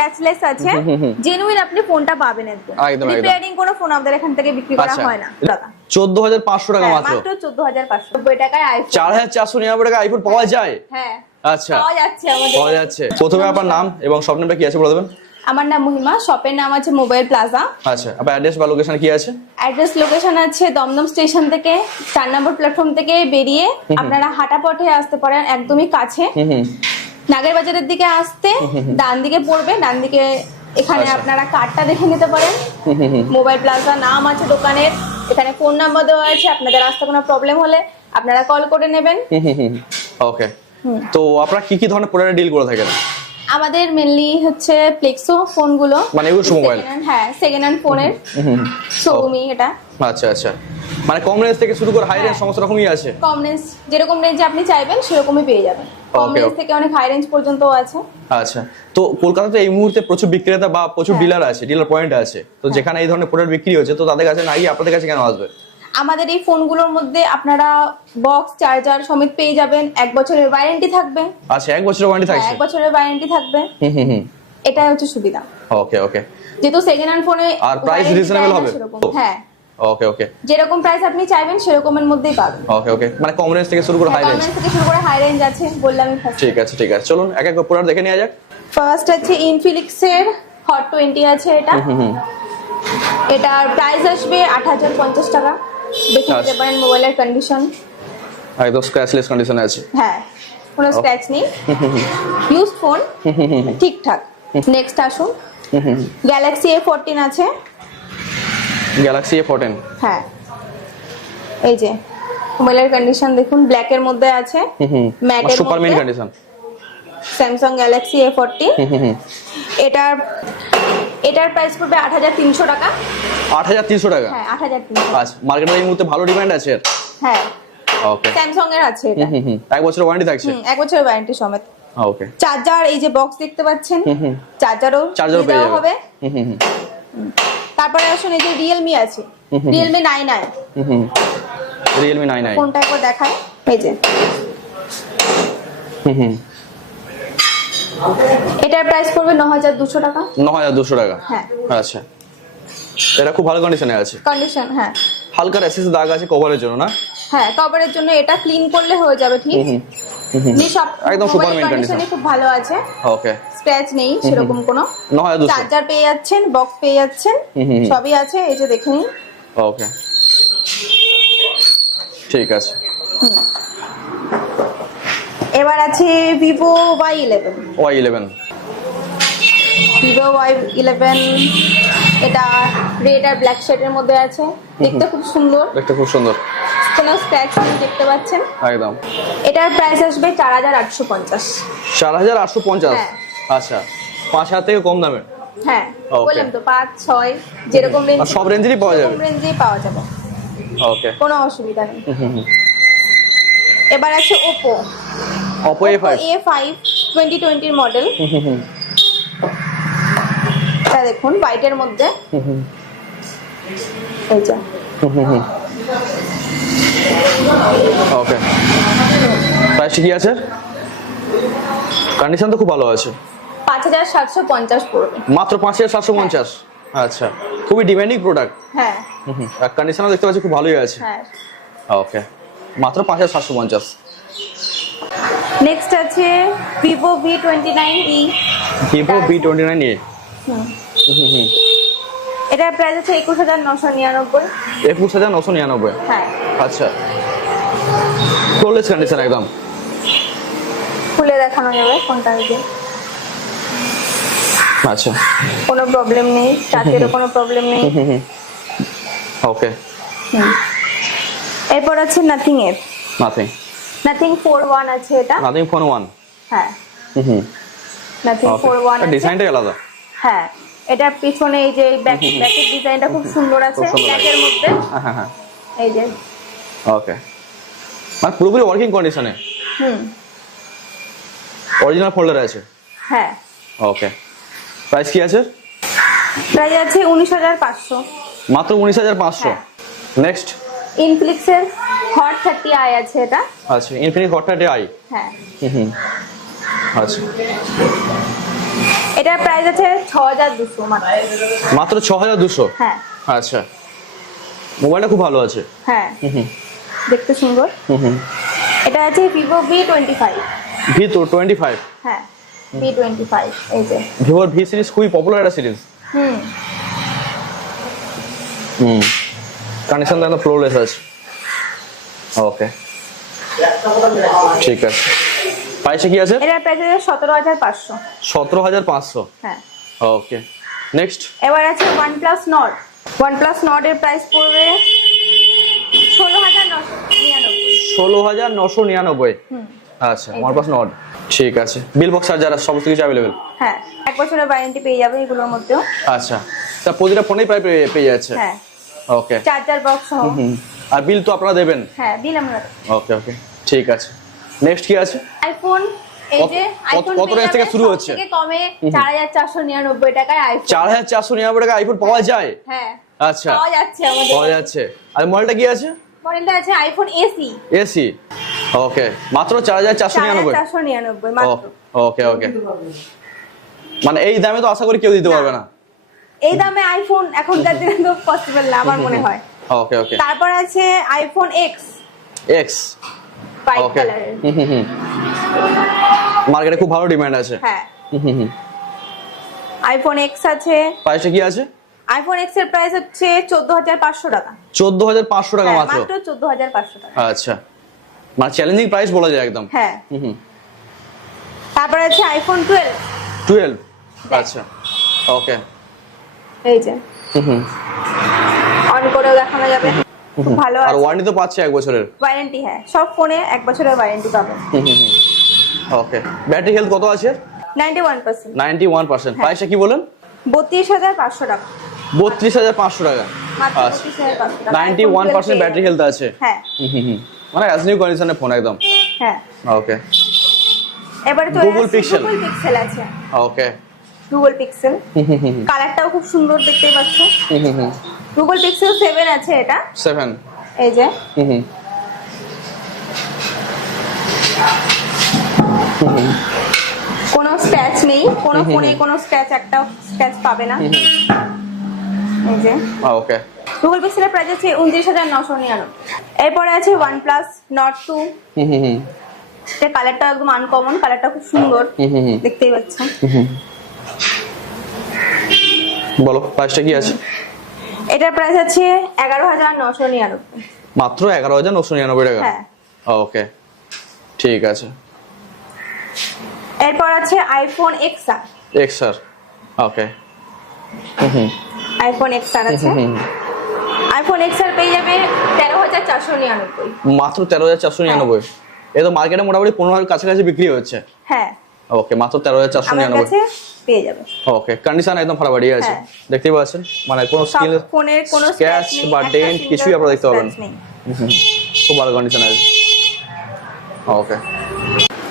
Cashless আছে, genuine আপনি ফোনটা পাবেন একদম। রিপেয়ারিং কোনো ফোন আমাদের এখান থেকে বিক্রি করা হয় না। টাকা 14500 টাকা মাত্র। মাত্র 14590 টাকায় আইফোন। 4499 টাকায় আইফোন পাওয়া যায়? হ্যাঁ আচ্ছা, পাওয়া যাচ্ছে আমাদের। পাওয়া যাচ্ছে। প্রথমে আপনার নাম এবং শপ নামটা কি আছে বলে দেবেন? আমার নাম মহিমা, শপের নাম আছে মোবাইল প্লাজা। আচ্ছা, আপনার অ্যাড্রেস বা লোকেশন কি আছে? অ্যাড্রেস লোকেশন আছে দমদম স্টেশন থেকে 4 নম্বর প্ল্যাটফর্ম থেকে বেরিয়ে আপনারা হাঁটা পথে আসতে পারেন, একদমই কাছে। নাগের বাজারের দিকে আসতে ডান দিকে পড়বে, ডান দিকে এখানে আপনারা কার্ডটা দেখে নিতে পারেন। মোবাইল প্লাজা নাম আছে দোকানের, এখানে ফোন নাম্বার দেওয়া আছে, আপনাদের আসতে কোনো প্রবলেম হলে আপনারা কল করে নেবেন। ওকে, তো আপনারা কি কি ধরনের প্রোডাক্ট ডিল করে থাকেন? আমাদের মেইনলি হচ্ছে ফ্লেক্সো ফোনগুলো, মানে ইউজ মোবাইল। হ্যাঁ, সেকেন্ড হ্যান্ড ফোনের শোরুমই এটা। আচ্ছা আচ্ছা, মানে কম রেঞ্জ থেকে শুরু করে হাই রেঞ্জ সমস্ত রকমই আছে? কম রেঞ্জ, যেরকম রেঞ্জে আপনি চাইবেন সেরকমই পেয়ে যাবেন। কম রেঞ্জ থেকে অনেক হাই রেঞ্জ পর্যন্ত আছে। আচ্ছা, তো কলকাতাতে এই মুহূর্তে প্রচুর বিক্রেতা বা প্রচুর ডিলার আছে, ডিলার পয়েন্ট আছে, তো যেখানে এই ধরনের প্রোডাক্ট বিক্রি হচ্ছে, তো তাদের কাছে না গিয়ে আপনাদের কাছে কেন আসবে? আমাদের এই ফোনগুলোর মধ্যে আপনারা বক্স চার্জার সমেত পেয়ে যাবেন, 1 বছরের ওয়ারেন্টি থাকবে। আচ্ছা, 1 বছরের ওয়ারেন্টি থাকছে? 1 বছরের ওয়ারেন্টি থাকবে। এটা হচ্ছে সুবিধা। ওকে ওকে, যেহেতু সেকেন্ড হ্যান্ড ফোনে আর প্রাইস রিজনেবল হবে? হ্যাঁ। ওকে ওকে, যেরকম প্রাইস আপনি চাইবেন সেরকমের মধ্যেই পাবেন। ওকে ওকে, মানে কম রেঞ্জ থেকে শুরু করে হাই রেঞ্জ? কম রেঞ্জ থেকে শুরু করে হাই রেঞ্জ আছে, বললাম আমি ফার্স্ট। ঠিক আছে ঠিক আছে, চলুন এক এক করে প্রোডাক্ট দেখে নেওয়া যাক। ফার্স্ট আছে ইনফিনিক্স এর হট 20 আছে এটা। এটার প্রাইস আসবে 8050 টাকা। দেখে নিতে পারেন মোবাইলের কন্ডিশন, একদম স্ক্র্যাচলেস কন্ডিশনে আছে। হ্যাঁ, কোনো স্ক্র্যাচ নেই, ইউজ ফোন ঠিকঠাক। নেক্সট আসুন, গ্যালাক্সি A14 আছে। গ্যালাক্সি A14, হ্যাঁ, এই যে মোবাইলের কন্ডিশন দেখুন, ব্ল্যাক এর মধ্যে আছে, ম্যাটের সুপার মিন মধ্যে। Condition, Samsung Galaxy A14। এটার প্রাইস পড়বে 8300 টাকা। 8300 টাকা? হ্যাঁ, 8300। আচ্ছা, মার্কেটে এই মুহূর্তে ভালো ডিমান্ড আছে এর? হ্যাঁ, ওকে। স্যামসাং এর আছে এটা। 1 বছরের ওয়ারেন্টি থাকছে? 1 বছরের ওয়ারেন্টি সমেত। ওকে। চার্জার, এই যে বক্স দেখতে পাচ্ছেন, চার্জারও পেয়ে দেওয়া হবে। যাবে। তারপরে আসুন, এই যে রিয়েলমি আছে, রিয়েলমি 9i। রিয়েলমি 9i ফোনটা একবার দেখায়, এই যে। এটার প্রাইস পড়বে 9200 টাকা। 9200 টাকা? হ্যাঁ। আচ্ছা, এটা খুব ভালো কন্ডিশনে আছে? কন্ডিশন, হ্যাঁ। হালকা র্যাশেস দাগ আছে কভারের জন্য না? হ্যাঁ, কভারের জন্য এটা ক্লিন করলে হয়ে যাবে ঠিক। সব একদম সুপার মিন কন্ডিশন, খুব ভালো আছে। ওকে, স্ক্র্যাচ নেই সেরকম কোনো। 9200। চার্জার পেয়ে যাচ্ছেন, বক্স পেয়ে যাচ্ছেন, সবই আছে, এই যে দেখে নিন। ওকে, ঠিক আছে। এবার আছে Vivo Y11। Y11, Vivo Y11, এটা রেড আর ব্ল্যাক শেডের মধ্যে আছে, দেখতে খুব সুন্দর। দেখতে খুব সুন্দর, কোনো স্ক্র্যাচ নেই, দেখতে পাচ্ছেন একদম। এটার প্রাইস আসবে 4850। 4850? হ্যাঁ। আচ্ছা, 5000 থেকে কম দামে? হ্যাঁ, Okay. বললাম তো 5 6 যেরকম রেঞ্জ, সব রেঞ্জেরই পাওয়া যাবে? সব রেঞ্জেই পাওয়া যাবে, ওকে, কোনো অসুবিধা নেই। এবার আছে Oppo A5 2020 মডেল। এটা দেখুন হোয়াইটের মধ্যে, এই যে। ওকে, প্রাইস কি আছে? কন্ডিশন তো খুব ভালো আছে। 5750 পড়বে। মাত্র 5750? আচ্ছা, খুবই ডিমান্ডিং প্রোডাক্ট। হ্যাঁ, আর কন্ডিশনও দেখতে পাচ্ছি খুব ভালোই আছে। হ্যাঁ। ওকে, মাত্র 5750। নেক্সট আছে Vivo V29e। Vivo V29e, এটার প্রাইস আছে 21999। 21999? হ্যাঁ। আচ্ছা, ফ্লোলেস কন্ডিশন একদম। খুলে দেখানো যাবে ফোনটা, এই যে। আচ্ছা, কোনো প্রবলেম নেই, টাচেরও কোনো প্রবলেম নেই। ওকে। এরপর আছে নাথিং এর, নাথিং 41 আছে এটা। Nothing phone 1? হ্যাঁ, নাথিং 41 আছে। ডিজাইনটা আলাদা? হ্যাঁ, এটার পিছনে এই যে ব্যাকের ডিজাইনটা খুব সুন্দর আছে, ব্ল্যাকের মধ্যে। হ্যাঁ, এই যে। ওকে, মানে পুরোপুরি ওয়ার্কিং কন্ডিশনে? অরিজিনাল ফোল্ডার আছে? হ্যাঁ। ওকে, প্রাইস কি আছে? প্রাইস আছে 19500। মাত্র 19500? নেক্সট ইনফিনিক্স এর হট 30i আছে এটা। আচ্ছা, ইনফিনিক্স হট 30i? হ্যাঁ। আচ্ছা, এটার প্রাইস আছে 6200 মাত্র। মাত্র 6200। হ্যাঁ আচ্ছা, মোবাইলটা খুব ভালো আছে। হ্যাঁ, হুম দেখতে সুন্দর। হুম। এটা আছে Vivo V25। V25। হ্যাঁ, V25 এই যে। ভিভোর ভি সিরিজ খুবই পপুলার একটা সিরিজ। হুম হুম, কন্ডিশন তো ফ্লোলেস আছে। ওকে, ঠিক আছে। প্রাইসে কি আছে? এটার প্রাইস আছে 17500। 17500। হ্যাঁ, ওকে, নেক্সট। এবার আছে OnePlus Nord। OnePlus Nord এর প্রাইস পড়বে 16999। 16999। হুম আচ্ছা, OnePlus Nord। ঠিক আছে, বিল বক্স আর যারা সমস্ত কিছু অ্যাভেলেবেল। হ্যাঁ, 1 বছরের ওয়ারেন্টি পেয়ে যাবে এগুলোর মধ্যেও। আচ্ছা, তা প্রতিটা ফোনেই প্রায় পেয়ে যাচ্ছে। হ্যাঁ, ওকে। চার্জার বক্স সহ। হুম, আর বিল তো আপনারা দেবেন? হ্যাঁ, বিল আমরা। ওকে ওকে, ঠিক আছে। নেক্সট কি আছে? আইফোন, এই যে আইফোন কত রেঞ্জ থেকে শুরু হচ্ছে? থেকে কমে 4499 টাকায় আইফোন। 4499 টাকা আইফোন পাওয়া যায়? হ্যাঁ, আচ্ছা, পাওয়া যাচ্ছে আমাদের। পাওয়া যাচ্ছে। আর মডেলটা কি আছে? মডেলটা আছে আইফোন এসি। এসি। ওকে, মাত্র 4499। 4499 মাত্র। ওকে ওকে, মানে এই দামে তো আশা করি কেউ দিতে পারবে না। এই দামে আইফোন এখনকার দিনে তো পসিবল না আমার মনে হয়। ওকে ওকে। তারপর আছে আইফোন এক্স। এক্স। হোয়াইট ওকে। কালারের। মার্কেটে খুব ভালো ডিমান্ড আছে। হ্যাঁ, আইফোন এক্স আছে। প্রাইসটা কি আছে? আইফোন এক্স এর প্রাইস হচ্ছে 14500 টাকা। 14500 টাকা হ্যাঁ, মাত্র? মাত্র 14500 টাকা। আচ্ছা, মানে চ্যালেঞ্জিং প্রাইস বলা যায় একদম। হ্যাঁ। তারপর আছে আইফোন 12। 12। আচ্ছা, ওকে। এই যে অন করেও দেখানো যাবে, খুব ভালো আর আছে। ওয়ারেন্টি তো পাচ্ছে 1 বছরের ওয়ারেন্টি। হ্যাঁ, সব ফোনে 1 বছরের ওয়ারেন্টি পাবেন। ওকে, ব্যাটারি হেলথ কত আছে? 91%। 91%। প্রাইসটা কি বলেন? 32500 টাকা। 32500 টাকা। মাত্র আচ্ছা, 32500 টাকা। 91% ব্যাটারি হেলথ আছে। হ্যাঁ মানে অ্যাজ নিউ কন্ডিশনের ফোন একদম। হ্যাঁ। ওকে। এবারে তো Google Pixel। গুগল পিক্সেল আছে। ওকে। গুগল পিক্সেল কালারটাও খুব সুন্দর, দেখতেই পাচ্ছ। গুগল পিক্সেল 7 আছে এটা। 7। এই যে কোনো স্ক্র্যাচ নেই, কোনো ফোনে কোনো স্ক্র্যাচ, একটাও স্ক্র্যাচ পাবে না। এই যে ওকে। গুগল পিক্সেলের প্রাইস আছে 29999। এরপরে আছে OnePlus Nord 2। এটা কালারটা একদম আনকমন, কালারটা খুব সুন্দর, দেখতেই পাচ্ছ। বলো প্রাইসটা কি আছে? এটার প্রাইস আছে 11999। মাত্র 11999 টাকা। হ্যাঁ। ওকে, ঠিক আছে। এরপর আছে আইফোন XR। এক্সআর। ওকে। আইফোন XR আছে। আইফোন XR পেয়ে যাবে 13499। মাত্র 13499। এই তো মার্কেটে মোটামুটি 15,000 কাছাকাছি বিক্রি হচ্ছে। হ্যাঁ। ওকে, মাত্র আমার 13499। কাছে পেয়ে যাবে। ওকে, কন্ডিশন একদম ফাটাফাটি আছে। হ্যাঁ। দেখতেই পাচ্ছেন, মানে কোনো সব স্কিল ফোনের কোনো স্ক্র্যাচ স্ক্র্যাচ নেই, বা একটা ডেন্ট single কিছুই আপনারা দেখতে পাবেন। scratch নেই। খুব ভালো কন্ডিশন আছে। ওকে,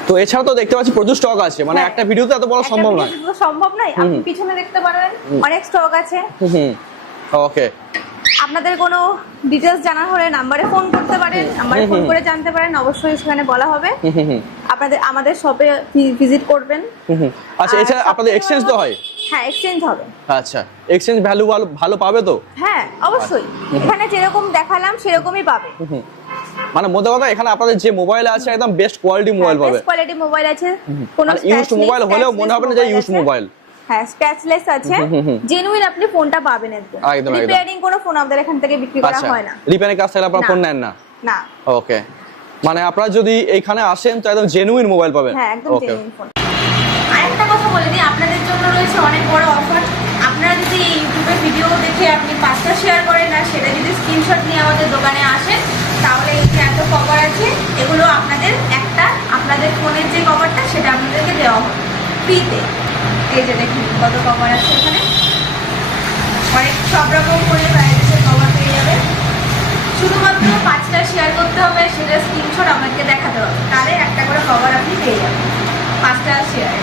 তো এছাড়া তো দেখতে পাচ্ছি প্রচুর স্টক আছে, মানে হ্যাঁ। একটা ভিডিওতে এত বলা একটা সম্ভব নয়। video তো সম্ভব নয়, আপনি পিছনে দেখতে পারেন অনেক স্টক আছে। ওকে। আপনাদের কোনো ডিটেইলস জানার হলে নম্বরে ফোন করতে পারেন, নম্বরে ফোন করে জানতে পারেন, অবশ্যই সেখানে বলা হবে। আপনাদের আমাদের শপে ভিজিট করবেন। আচ্ছা, এছাড়া আপনাদের এক্সচেঞ্জ তো হয়? হ্যাঁ, এক্সচেঞ্জ হবে। আচ্ছা, এক্সচেঞ্জ ভ্যালু ভালো পাবে তো? হ্যাঁ, অবশ্যই। এখানে যেরকম দেখালাম সেরকমই পাবে। মানে মোদ্দা কথা, এখানে আপনাদের যে মোবাইল আছে একদম বেস্ট কোয়ালিটি মোবাইল পাবে। বেস্ট কোয়ালিটি মোবাইল আছে, কোনো ইউজড মোবাইল হলেও মনে হবে না যে ইউজড মোবাইল। হ্যাঁ, স্ক্র্যাচলেস আছে, জেনুইন আপনি ফোনটা পাবেন একদম। একদম। রিপেয়ারিং কোনো ফোন আমাদের এখান থেকে বিক্রি করা আচ্ছা, হয় না। রিপেয়ারিং কাজ থাকলে আপনারা না। ফোন নেন না? না। ওকে, মানে আপনারা যদি এইখানে আসেন তো একদম জেনুইন মোবাইল পাবেন। হ্যাঁ, একদম ওকে। Genuine phone. আরেকটা কথা বলে দিই, আপনাদের জন্য রয়েছে অনেক বড় অফার। আপনারা যদি ইউটিউবে ভিডিও দেখে আপনি 5টা শেয়ার করেন আর সেটা যদি স্ক্রিনশট নিয়ে আমাদের দোকানে আসেন, তাহলে এই যে এত কভার আছে, এগুলো আপনাদের আপনাদের ফোনের যে কভারটা সেটা আপনাদেরকে দেওয়া হবে ফ্রিতে। এই যে দেখুন কত কভার আছে এখানে, অনেক সব রকম ফোনে ভাইরাসের কভার পেয়ে যাবে। শুধুমাত্র 5টা শেয়ার করতে হবে, সেটা স্ক্রিনশট আমাদেরকে দেখাতে হবে, তাহলে একটা করে কভার আপনি পেয়ে যাবেন 5টা শেয়ারে।